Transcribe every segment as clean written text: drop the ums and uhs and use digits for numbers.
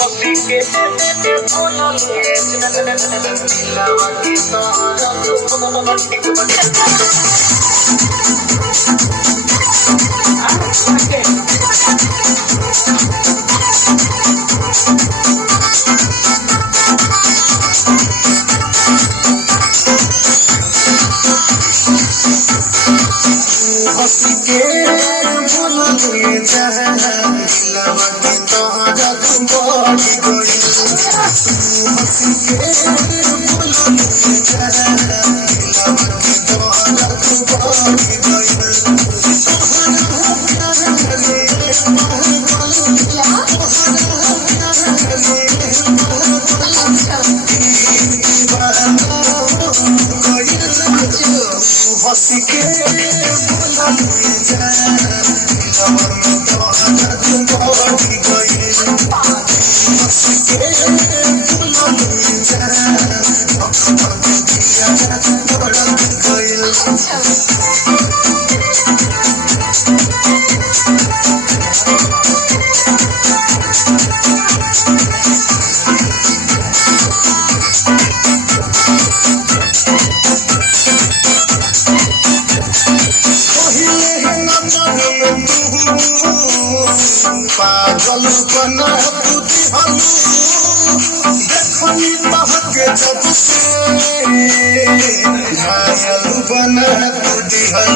हंसी के बोलल दिलवा की तोहरा हंसी के बोलल दिलवा की तोहरा बढ़ी गई हंसी के बोलल दिलवा की तोहरा बढ़ी गई हंसी के बोलल दिलवा की तोहरा बढ़ी गई हंसी के बोलल पागल बना तुझी हम देखनी तहके जब से घायल बना तुझी हम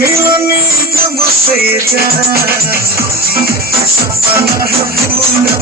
मिलनी जब से सपना पूरा